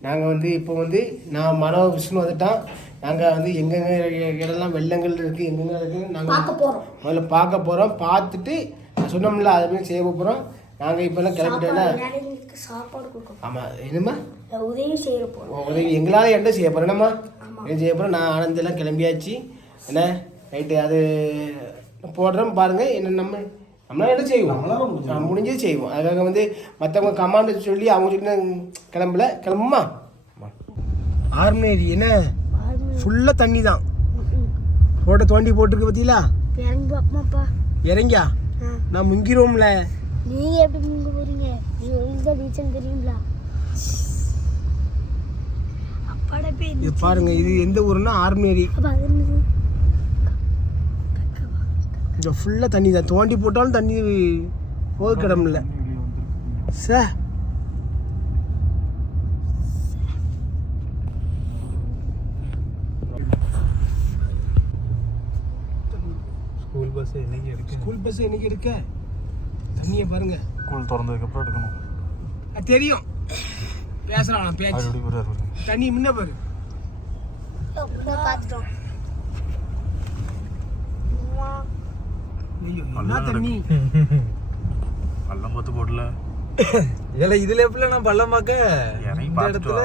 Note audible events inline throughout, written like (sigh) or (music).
நாங்கள் வந்து இப்போ வந்து நான் மனோ விஷ்ணு வந்துட்டான் நாங்கள் வந்து எங்கெங்க இடம்லாம் வெள்ளங்கள் இருக்குது எங்கெங்க இருக்குன்னு நாங்கள் பார்க்க போறோம். முதல்ல பார்க்க போகிறோம் பார்த்துட்டு சொன்னோம்ல அதை மாதிரி செய்ய போகிறோம் நாங்கள் இப்போல்லாம் ஏழைங்களுக்கு சாப்பாடு கொடுக்கணும். ஆமாம் என்னம்மா? உதவி செய்ய போறோம். உதவி எங்களால் என்ன செய்ய போகிறேன்னம்மா என்ன செய்ய போகிறோம் நான் ஆனந்தெல்லாம் கிளம்பியாச்சு. என்ன? ரைட்டு அது போடுறோம் பாருங்கள் என்ன நம்ம நம்மளால என்ன செய்வோம்? நான் முடிஞ்சது. செய்வோம். அதுக்காக வந்து மற்றவங்க கமாண்ட் சொல்லி அவங்க சொல்லி கிளம்பல. கிளம்புமா? ஆர்மினேரி என்ன? ஃபுல்லாக தண்ணி தான் போட்ட தோண்டி போட்டிருக்கு பார்த்தீங்களா இறங்கியா? நான் முங்கிருவோம்ல. நீங்க எப்படி முங்க போறீங்க? நீங்க நீச்சல் தெரியுங்களா? பாருங்க இது எந்த ஊருன்னா ஆர்மினேரி. அப்ப அது என்னது? இங்கே ஃபுல்லாக தண்ணி தான். தோண்டி போட்டாலும் தண்ணி போக கிடமில்ல சே ஸ்கூல் பஸ் என்னைக்கு எடுக்க ஸ்கூல் பஸ் இன்னைக்கு எடுக்க? தண்ணியை பாருங்க. ஸ்கூல் திறந்ததுக்கப்புறம் எடுக்கணும். அது தெரியும். பேசுகிறான் பேச்சு. தண்ணி முன்ன பாரு. பார்த்துட்டோம் ஐயோ என்ன தண்ணி (laughs) பள்ளம் பார்த்து போடல இல்ல இதுல எப்படி நான் பள்ளம் பார்க்க? இறங்கி இந்த இடத்துல.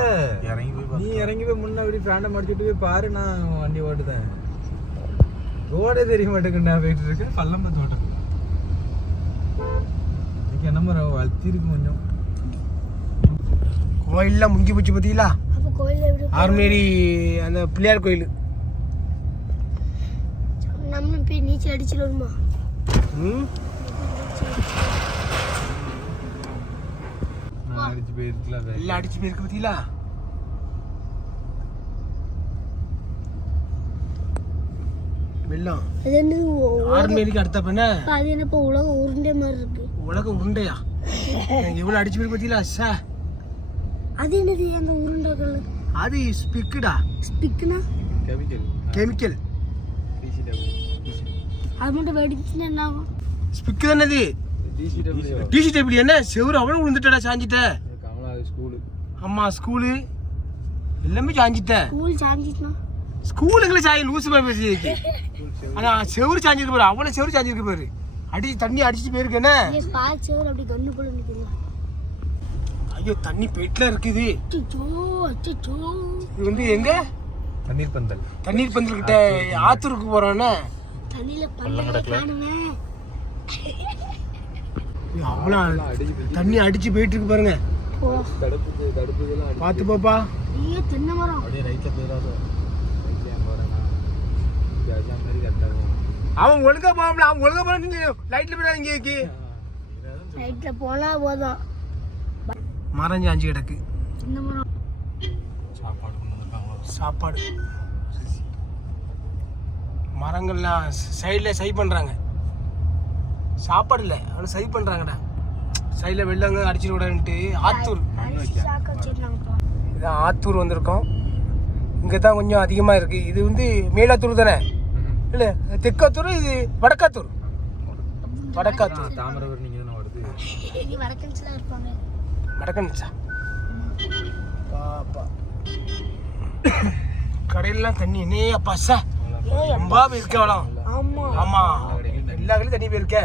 இறங்கி போய் நீ இறங்கி போய் முன்ன அப்படி ஃபேண்டை மடிச்சுட்டு போய் பாரு நான் வண்டி ஓட்டுதேன். ரோடே தெரிய மாட்டேங்குது நான் போயிட்டு இருக்கேன் பள்ளம் பார்த்து ஓட்டுறேன் இன்னைக்கு என்ன மரம்? வளர்த்தி இருக்கு கொஞ்சம். கோயிலெலாம் முங்கி போச்சு பார்த்தீங்களா? அப்ப கோயில் எப்படி ஆர்மினேரி அந்த பிள்ளையார் கோயில். நம்மளும் போய் நீச்சல் அடிச்சிடுவோமா ம் நான் அடிச்சு போயிருக்கலாம் எல்லாம் அடிச்சு போயிருக்கு பார்த்தீங்களா வெள்ளம். உ- ஆர்மினேரிக்கு அடுத்த அப்ப அது என்னப்பா உலகம் உருண்டை மாதிரி இருக்கு. உலக உருண்டையா? எவ்வளோ அடிச்சு போயிருக்கு பார்த்தீங்களா சே அது என்னது அந்த உருண்டைகள்? அது ஸ்பிக்குடா ஸ்பிக்னா கெமிக்கல் கெமிக்கல் அது மட்டும் வெடிச்சுன்னா என்ன ஆகும் ஸ்பிக்கு தானே டிசிடபிள்யூ டிசி டேபிள் என்ன? செவ்வறு அவ்வளோ விழுந்துட்டடா சாஞ்சிட்ட. ஸ்கூலு அம்மா ஸ்கூலு? எல்லாமே சாஞ்சிட்ட. ஸ்கூல் சாஞ்சிச்சுனா ஸ்கூலுங்களை சாய் லூசு மாதிரி பேசியிருக்கு ஆனா செவ்வறு சாஞ்சிருக்கு பாரு. அவ்வளோ செவ்வறு சாஞ்சிருக்கு பாரு. அடி தண்ணி அடிச்சு போயிருக்கு என்ன? சேவர் ஐயோ தண்ணி பெட்ல இருக்குது. இது வந்து எங்க? தண்ணீர் பந்தல். தண்ணீர் பந்தல்கிட்ட ஆத்தூருக்கு போறோன்னே அவ்வளோ தண்ணி அடிச்சு போயிட்டு இருக்கு பாருங்க. பார்த்து பாப்பா. தென்னை மரம். அவன் ஒழுங்கா போகாமல அவன் ஒழுங்கா போன நீங்க லைட்ல போய் இங்கே இருக்கு நைட்ல போனா போதும். மரம் சாஞ்சு கிடக்கு. சாப்பாடு சாப்பாடு. மரங்கள்லாம் சைடில் சரி பண்ணுறாங்க சாப்பாடு இல்லை அவனை சரி பண்ணுறாங்கடா சைடில் வெள்ளங்க அடிச்சிட கூடாதுன்ட்டு ஆத்தூர். சாக்கா வச்சிருந்தாங்கப்பா இது ஆத்தூர் வந்திருக்கோம். இங்கே தான் கொஞ்சம் அதிகமாக இருக்குது இது வந்து மேலாத்தூர் தானே? இல்லை தெற்காத்தூர்? இது வடக்காத்தூர்? வடக்காத்தூர். வடக்கன்சா பாப்பா. கடையிலலாம் தண்ணி என்னே அப்பா சா ரொம்ப போயிருக்க வளம் ஆமா. ஆமா. எல்லா கடையிலும் தண்ணி போயிருக்க.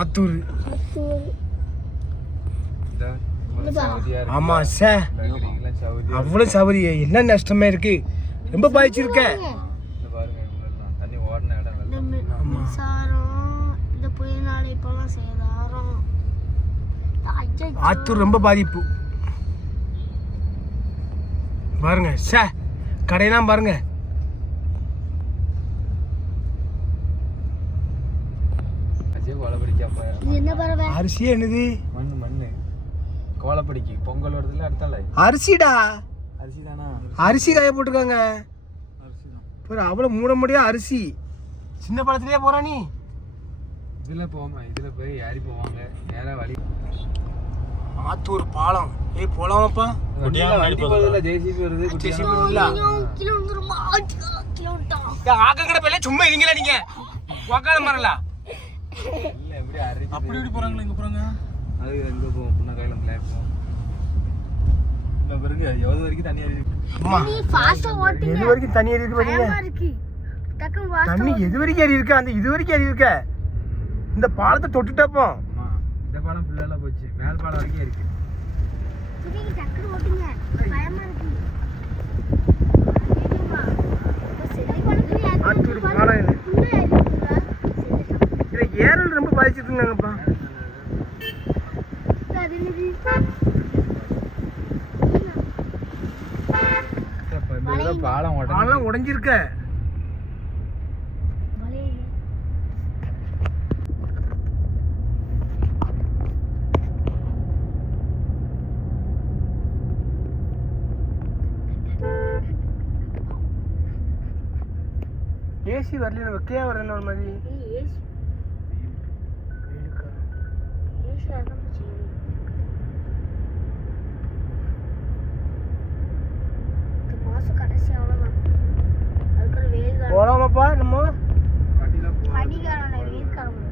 ஆத்தூர். ஆமா சே. அவ்வளவு சவரி என்ன நஷ்டமா இருக்கு? ரொம்ப ஐயோ ஆத்தூர் ரொம்ப பாதிப்பு. பாருங்க சே. கடையெல்லாம் பாருங்க. அரிசியே என்னது? மண்ணு மண்ணு. கோலப்படிக்கு. பொங்கல் வருதுல அடுத்தால அரிசிடா? அரிசி தானா அரிசி காய போட்டிருக்காங்க. அரிசி தான் பாரு அவ்வளவு மூட முடியா அரிசி? சின்ன பழத்திலேயே போறா நீ. இதுல போகாம இதுல போய் ஏறி போவாங்க. நேரா வழி. ஆத்தூர் பாலம். ஏய் போலாமாப்பா? வண்டி போகுதுல ஜேசிபி வருது ஜேசிபி கிலோ ஆக்கங்கட பேர்ல சும்மா இருங்களா நீங்க. உக்கால மரல அரிசி அப்படி இப்படி போறாங்களா இங்க போறாங்க அது எங்க போவோம் புண்ணா கையில போவோம் பிறகு எவ்வளவு வரைக்கும் தண்ணி அறிவிக்கு அம்மா நீ ஃபாஸ்டா ஓட்டுங்க. எது வரைக்கும் தண்ணி ஏறி இருக்கு. பாத்தீங்க தண்ணி எது வரைக்கும் ஏறி இருக்கு? அந்த இது வரைக்கும் ஏறி இருக்க? இந்த பாலத்தை தொட்டுட்டப்போ. இந்த பாலம் ஃபுல்லாக போச்சு. மேல் பாலம் வரைக்கும் இருக்கு. நீங்க டக்குனு ஓட்டுங்க. பயமா இருக்கு. ஆத்தூர் பாலம் இது. ஏரல் ரொம்ப பாதிச்சிருக்குங்கப்பா அது பாலம் உடஞ்சிருக்க. உடைஞ்சிருக்க ஏசி வரல வைக்கையா வரல ஒரு மாதிரி. போலாமாப்பா நம்ம வண்டியில போ பனிக்காலம் வெயில் காலம்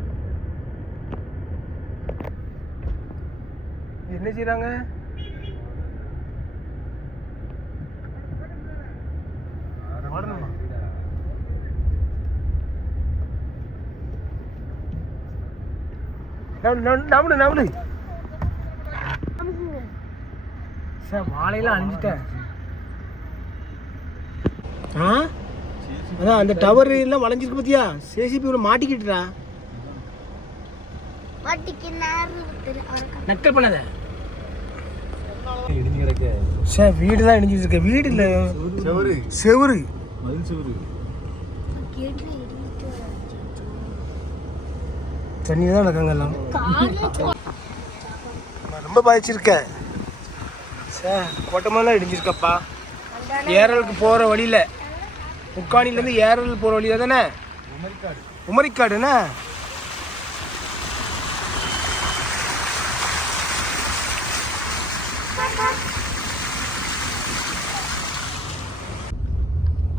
என்ன செய்றாங்க நவுளு. நமக்கு சார் வாழையெல்லாம் அழிஞ்சிட்டேன் ஆ? அதான் அந்த டவர் எல்லாம் வளைஞ்சிருக்கு பாத்தியா? சேசிபி மாட்டிக்கிட்டுடா. நக்கல் பண்ணாத. சார் வீடுலாம் இடிஞ்சிட்டு இருக்க. வீடு இல்ல. செவரு. செவுரு. மதில் செவரு கேட்டு இடிட்டு தண்ணி தான் நடக்காங்க எல்லாம். ரொம்ப பாதிச்சிருக்க சார் கோட்டமெல்லாம் இடிஞ்சிருக்கப்பா. ஏரலுக்கு போகிற வழியில். முக்காணிலேருந்து ஏரல் போகிற வழியில் தானே? உமரிக்காடுண்ணே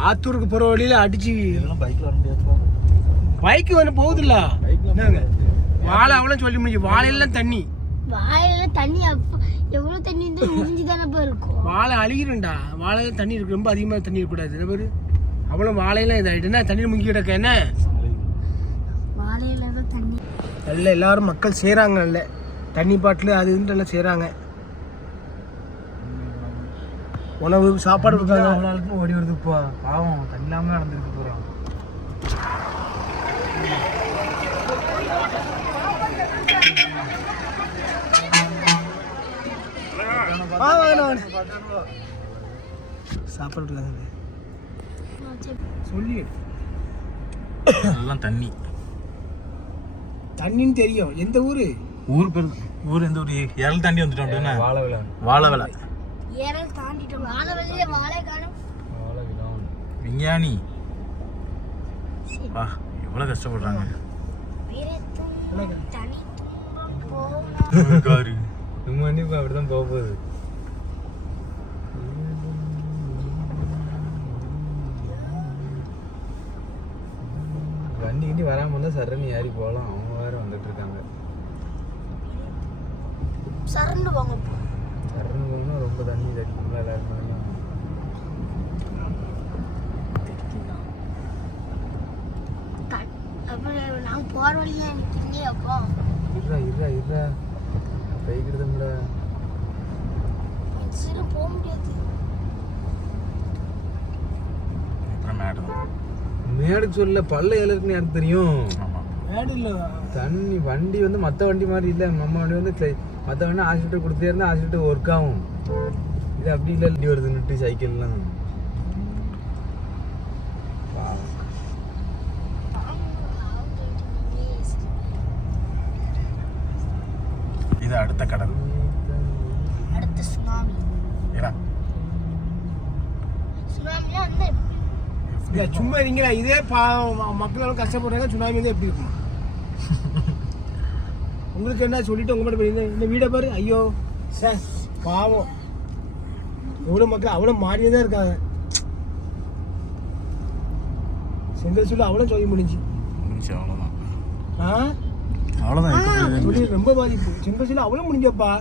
ஆத்தூருக்கு போகிற வழியில் அடிச்சு பைக்கில் வர முடியாது பைக்கு வந்து போகுதுல்ல? வாழை அவ்வளோ சொல்லி முடிஞ்சு வாழையெல்லாம் தண்ணி. வாயில தண்ணி அப்ப எவ்வளவு தண்ணி இருந்தாலும் முடிஞ்சு தானே இருக்கும். வாழை அழுகிரும்டா வாழை தண்ணி இருக்கு ரொம்ப அதிகமாக தண்ணி இருக்கக்கூடாது என்ன பேரு? அவ்வளோ வாழையெல்லாம் இதாகிட்டு என்ன தண்ணியில் முங்கி கிடக்க என்ன? வாழையில தான் தண்ணி. நல்ல எல்லாரும் மக்கள் செய்கிறாங்க நல்ல. தண்ணி பாட்டில் அது இதுன்னு எல்லாம் செய்கிறாங்க உணவு சாப்பாடு கொடுத்தாங்க அவ்வளோ ஆளுக்கும் ஓடி வருதுப்பா பாவம் தண்ணி இல்லாம நடந்துருக்கு போறோம் சாப்பாடு சொல்லி எல்லாம் தண்ணி தண்ணின்னு தெரியும் எந்த ஊர் ஊர் பேர் ஊர் எந்த ஊர் ஏழு தாண்டி வந்துட்டோம் அப்படின்னா வாழை விழா வாழை வேலை ஏறல் தாண்டிட்டோம் வாழை வெளியே வாழை காணும் விஞ்ஞானி வா எவ்வளோ கஷ்டப்படுறாங்க தனி போகணும் அப்படிதான் போக போகுது வண்டி கிண்டி வராம இருந்தா சரணி ஏறி போகலாம். அவங்க வேற வந்துட்டு இருக்காங்க. சரண்டு போங்க சரணி போகணும் ரொம்ப தண்ணி அடிக்கும்ல எல்லாருக்கும். நாங்கள் போகிற வழியா நிற்கிறீங்க அப்போ. பைக்கிடுதும்ல சிறு போக முடியாது. மேடுக்கு சொல்ல பல்ல ஏழு எனக்கு தெரியும். ஆமாம் வேடு இல்லை. தண்ணி வண்டி வந்து மற்ற வண்டி மாதிரி இல்லை. நம்ம வண்டி வந்து மற்ற வண்டி ஆசிட்டு கொடுத்தே இருந்தால் ஆசிட்டு ஒர்க் ஆகும். இது அப்படி இல்லை வண்டி வருதுன்னுட்டு சைக்கிள்லாம் பாவம். இது அடுத்த கடல். அடுத்த சுனாமி. ஏடா. அந்த இல்லை சும்மா நீங்களா இதே பா மக்கள் எல்லாம் கஷ்டப்படுறாங்க சுனாமி வந்து எப்படி இருக்கும்? உங்களுக்கு என்ன சொல்லிட்டு உங்க மட்டும் இந்த வீடை பாரு. ஐயோ சார் பாவம். எவ்வளோ மக்கள் அவ்வளோ மாறியே தான் இருக்காங்க. செங்கல் சொல்லி அவ்வளோ சொல்லி முடிஞ்சு. முடிஞ்சு அவ்வளோதான் ஆ? அவ்வளோதான் ரொம்ப பாதிப்பு. செங்கல் சொல்லி அவ்வளோ முடிஞ்சப்பா.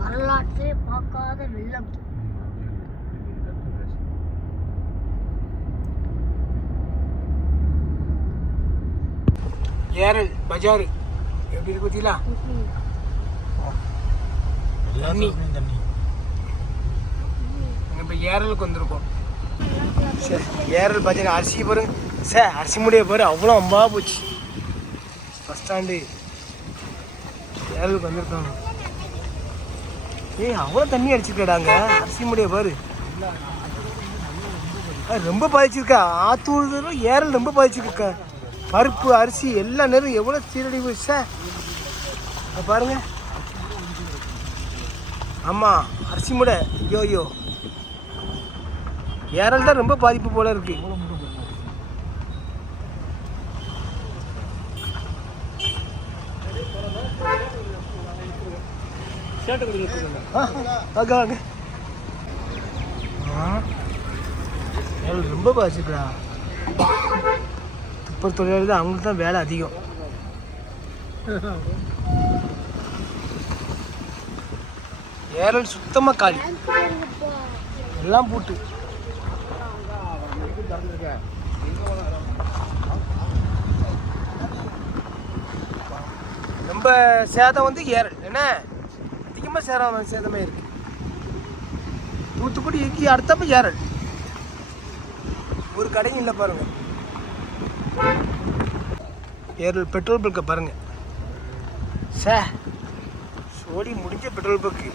வரலாறு வரலாற்று பார்க்காத வெள்ளம். ஏரல் பஜார். எப்படி இருக்கு பார்த்தீங்களா தண்ணி. இப்போ ஏரலுக்கு வந்திருக்கோம். சரி ஏரல் பஜார் அரிசி பாருங்க சார் அரிசி முடிய பாரு. அவ்வளோ அம்பா போச்சு. பஸ் ஸ்டாண்டு ஏரலுக்கு வந்திருக்காங்க ஏய் அவ்வளோ தண்ணி அடிச்சிருக்கடாங்க. அரிசி முடிய பாரு. ரொம்ப பாதிச்சிருக்கா. ஆத்தூர் ஏரல் ரொம்ப பாதிச்சிருக்கா. பருப்பு அரிசி எல்லா நேரம் எவ்வளோ சீரடி சார் பாருங்க. ஆமாம் அரிசி முடை. ஐயோ ஐயோ. ஏரல் தான் ரொம்ப பாதிப்பு போல இருக்கு. ரொம்ப பாதிச்சுக்கடா துப்புரவு தொழிலாளி தான் அவங்களுக்கு தான் வேலை அதிகம். ஏரல் சுத்தமாக காலி. எல்லாம் பூட்டு. ரொம்ப சேதம் வந்து ஏரல். என்ன? அதிகமாக சேதம் சேதமே இருக்கு. தூத்துக்குடி இங்கே அடுத்தப்ப ஏரல். ஒரு கடையும் இல்லை பாருங்கள் ஏரல் பெட்ரோல் பல்கை பாருங்க. சார் சோடி முடிஞ்ச பெட்ரோல் பல்க்கு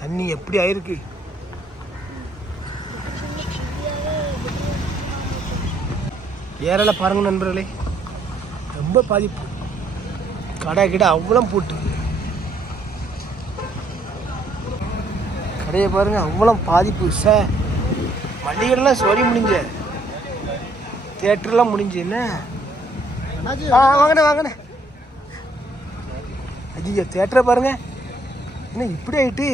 தண்ணி எப்படி ஆயிருக்கு? ஏரலை பாருங்க நண்பர்களே. ரொம்ப பாதிப்பு. கடை கிட்ட அவ்வளோ போட்டு. கடையை பாருங்க அவ்வளோ பாதிப்பு. சே மளிகைலாம் சொல்லி முடிஞ்ச. தேட்டர்லாம் முடிஞ்சு என்ன? ஆ வாங்கண்ணே வாங்கண்ணே. ஐயோ தேட்டரை பாருங்க. என்ன இப்படி ஆயிட்டு?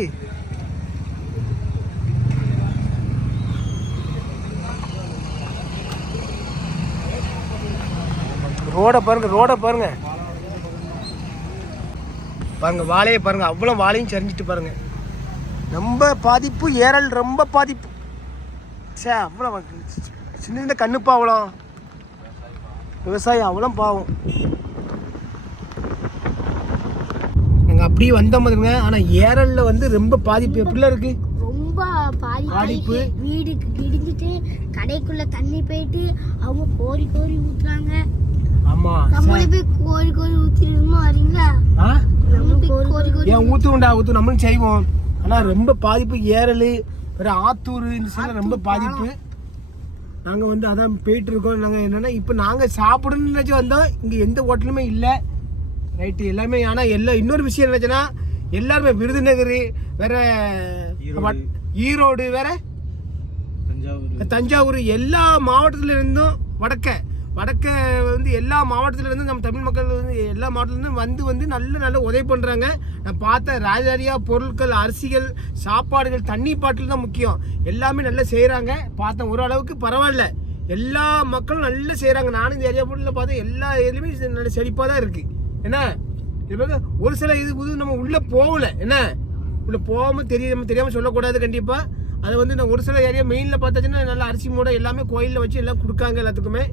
ரோடை பாருங்க ரோடை பாருங்க. பாருங்க வாழையை பாருங்க. அவ்வளோ வாழையும் சரிஞ்சிட்டு பாருங்க. ரொம்ப பாதிப்பு ஏரல் ரொம்ப பாதிப்பு. சே அவ்வளோ சின்ன சின்ன கண்ணுப்பா அவ்வளோ விவசாயம் அவ்வளோ பாவம். நாங்கள் அப்படியே வந்தோம் பாருங்க ஆனால் ஏரலில் வந்து ரொம்ப பாதிப்பு. எப்படிலாம் இருக்கு? ரொம்ப பாதிப்பு. வீடுக்கு இடிஞ்சிட்டு கடைக்குள்ள தண்ணி போயிட்டு அவங்க கோரி கோரி ஊத்துறாங்க. ஆமாம் நம்மளும் போய் கோரி கோரி ஊத்திடுமா வரீங்களா கோரி கோரி ஏன் ஊற்றுண்டா ஊற்று நம்மளும் செய்வோம். ஆனால் ரொம்ப பாதிப்பு ஏரல். வேறு ஆத்தூர் இந்த சைடில் ரொம்ப பாதிப்பு. நாங்கள் வந்து அதான் போயிட்டு இருக்கோம் நாங்கள் என்னென்னா இப்போ நாங்கள் சாப்பிடணும்னு நினச்சி வந்தோம். இங்கே எந்த ஹோட்டலுமே இல்லை. ரைட்டு எல்லாமே ஆனால் எல்லா இன்னொரு விஷயம் என்னச்சுன்னா எல்லாருமே விருதுநகர் வேற ஈரோடு வேற தஞ்சாவூர். தஞ்சாவூர் எல்லா மாவட்டத்துல இருந்தும் வடக்க. வடக்க வந்து எல்லா மாவட்டத்துலேருந்து நம்ம தமிழ் மக்கள் வந்து எல்லா மாவட்டத்துலேருந்து வந்து வந்து நல்ல நல்ல உதவி பண்ணுறாங்க நான் பார்த்த ராஜாரியா பொருட்கள் அரிசிகள் சாப்பாடுகள் தண்ணி பாட்டில் தான் முக்கியம். எல்லாமே நல்லா செய்கிறாங்க பார்த்தேன் ஓரளவுக்கு பரவாயில்ல. எல்லா மக்களும் நல்லா செய்கிறாங்க நானும் இந்த ஏரியா பொருளில் பார்த்தேன் எல்லா ஏரியாலுமே நல்ல செழிப்பாக தான் இருக்குது என்ன? இது ஒரு சில இது புது நம்ம உள்ளே போகல. என்ன? உள்ளே போகாமல் தெரிய நம்ம தெரியாமல் சொல்லக்கூடாது கண்டிப்பாக அதை வந்து நான் ஒரு சில ஏரியா மெயினில் பார்த்தாச்சுன்னா நல்லா அரிசி மூட எல்லாமே கோயிலில் வச்சு எல்லாம் கொடுக்காங்க எல்லாத்துக்குமே.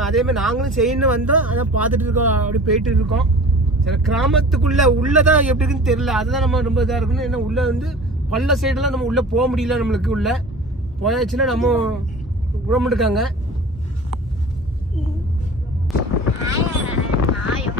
அதேமாதிரி நாங்களும் செய்யணும் வந்தோம். அதான் பார்த்துட்டு இருக்கோம். அப்படி போயிட்டு இருக்கோம். சில கிராமத்துக்குள்ள உள்ளதான் எப்படி இருக்குன்னு தெரில அதுதான் நம்ம ரொம்ப இதாக இருக்கணும் ஏன்னா உள்ளே வந்து பள்ள சைடெல்லாம் நம்ம உள்ளே போக முடியல நம்மளுக்கு உள்ள. போயாச்சுன்னா நம்ம விடமாட்டுக்காங்க நாயம்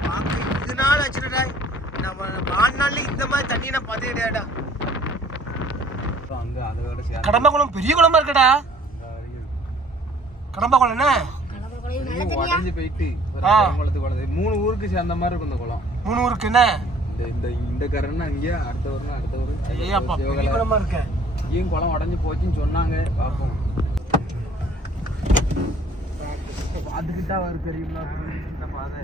பார்க்க இது நாள் ஆச்சுடா நம்ம வாழ்நாள்ல இந்த மாதிரி தண்ணி நான் பார்த்தே கிடையாடா அங்க அதை விட சேதம் கடம்பா குளம் பெரிய குளமா இருக்கடா கடம்பா குளம் என்ன கடவுள் குழையும் நல்ல தண்ணியா உடஞ்சு குளத்துக்கு குளத்து மூணு ஊருக்கு சேர்ந்த மாதிரி இருக்கும் இந்த குளம். மூணு ஊருக்கு என்ன? இந்த இந்த இந்த கரன்னா அங்கேயே அடுத்த வரணும் அடுத்த ஏய் அப்பா வரும் பெரிய குளமா இருக்க. இங்கேயும் குளம் உடஞ்சு போச்சுன்னு சொன்னாங்க. பார்ப்போம் அதுக்கு தான் வரும் தெரியுமா? இந்த பாதை.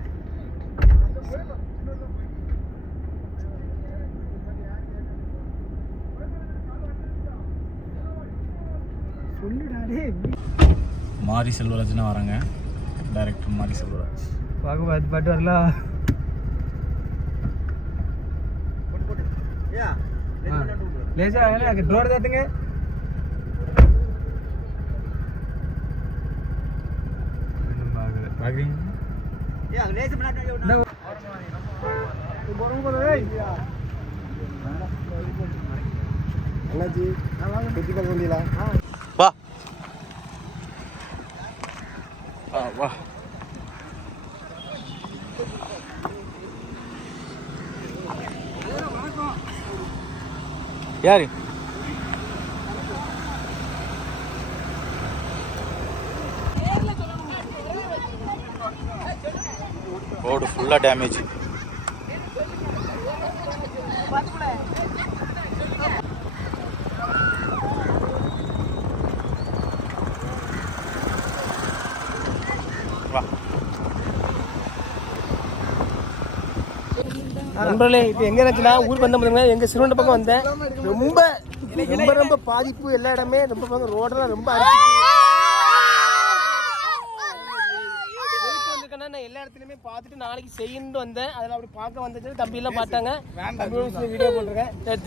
மாரி செல்வராஜ்னா வராங்க. டைரக்டர் மாரி செல்வராஜ் பார்க்க பார்த்து பாட்டு வரல லேசா டோர் தட்டுங்க இன்னும் பார்க்கல பார்க்குறீங்க என்னாச்சு சுற்றி பார்க்க வேண்டியதா வா வா வா யாரு ரோடு ஃபுல்லாக டேமேஜ் நண்பர்களே இப்போ எங்கே இருந்துச்சுன்னா ஊருக்கு வந்த பார்த்தீங்கன்னா எங்கள் சிறுவண்ட பக்கம் வந்தேன். ரொம்ப ரொம்ப ரொம்ப பாதிப்பு எல்லா இடமே ரொம்ப ரோடெல்லாம் ரொம்ப எல்லா இடத்துலையுமே பார்த்துட்டு நாளைக்கு செய்யணும்னு வந்தேன். அதில் அப்படி பார்க்க வந்துச்சு தம்பி எல்லாம் பார்த்தாங்க. வீடியோ போட்டிருக்கேன். சரி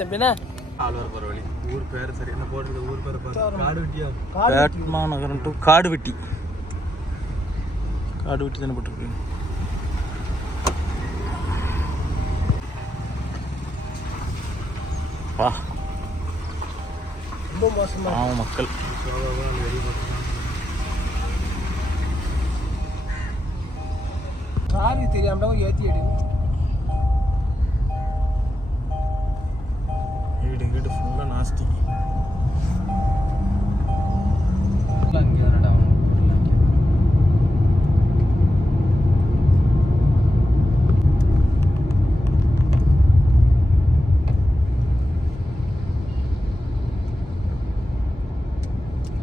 வழி. ஊர் பேர் சரி என்ன போடுறது? ஊர் பேர் பாரு. காடு வெட்டியா பேட்மா நகரம் டு காடுவெட்டி. காடுவெட்டி தானே போட்டிருக்கு வா ரொம்ப மோசமா பாவம் மக்கள். காரி தெரியாம ஏற்றி எடு வீடு வீடு ஃபுல்லாக நாஸ்தி அங்கே தானடா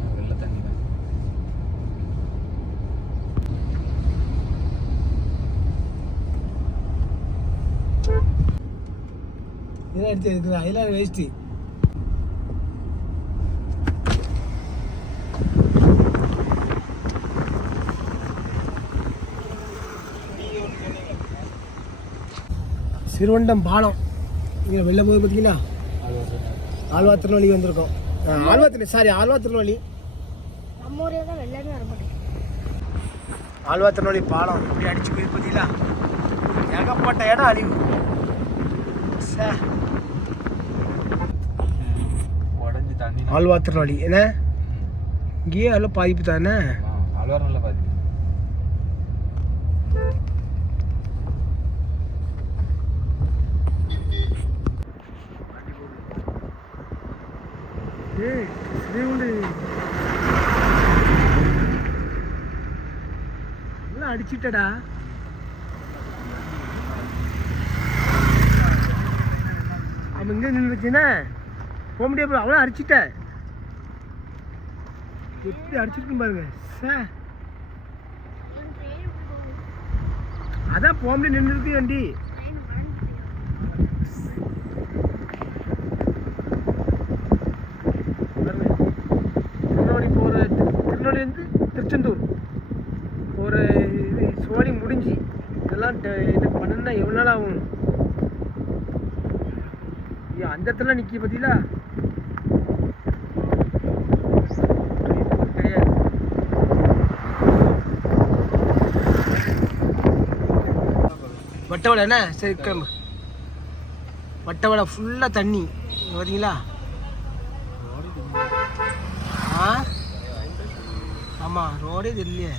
வெள்ள தண்ணி தான் இதெல்லாம் எடுத்து இருக்குது. அதெல்லாம் வேஸ்ட்டு சிறுவண்டம் பாலம். இங்கே வெள்ளம் போது பார்த்தீங்களா ஆழ்வா திருநெல்வேலி வந்திருக்கோம் ஆழ்வா திரு சாரி ஆழ்வா திருநெல்வேலி ஆழ்வா திருநெல்வேலி பாலம் அப்படி அடிச்சு போய் பார்த்தீங்களா ஏகப்பட்ட இடம் அழிவு. சே. உடஞ்சி தண்ணி ஆழ்வா திருநெல்வேலி என்ன? இங்கேயே எல்லாம் பாதிப்பு தானே ஆழ்வார் நல்லா பாதி ஏய் ஸ்ரீகுண்டு எல்லாம் அடிச்சிட்டடா. அவன் இங்கே நின்றுச்சுன்னா போக முடியாது அவ்வளோ அடிச்சிட்ட. எப்படி அடிச்சிருக்கும் பாருங்க. சே. அதான் போக முடியாது நின்றுருக்கு வண்டி திருநெல்வேலி போகிற திருநெல்வேலிலேருந்து திருச்செந்தூர். ஒரு இது சோழி முடிஞ்சு. இதெல்லாம் ட- இது எவ்வளோ நாள் ஆகும்? ஐயோ அந்த இடத்துல நிற்க பார்த்தீங்களா வட்டவடை என்ன? சரி கிளம்பு. வட்டவடை ஃபுல்லாக தண்ணி. பார்த்தீங்களா ஆ? ஆமாம் ரோடே தெரியலையே.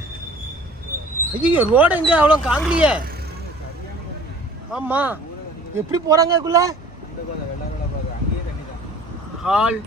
ஐயோ ரோடு எங்கே? அவ்வளோ காங்கலையே ஆமாம் எப்படி போகிறாங்க இதுக்குள்ளே ஹால்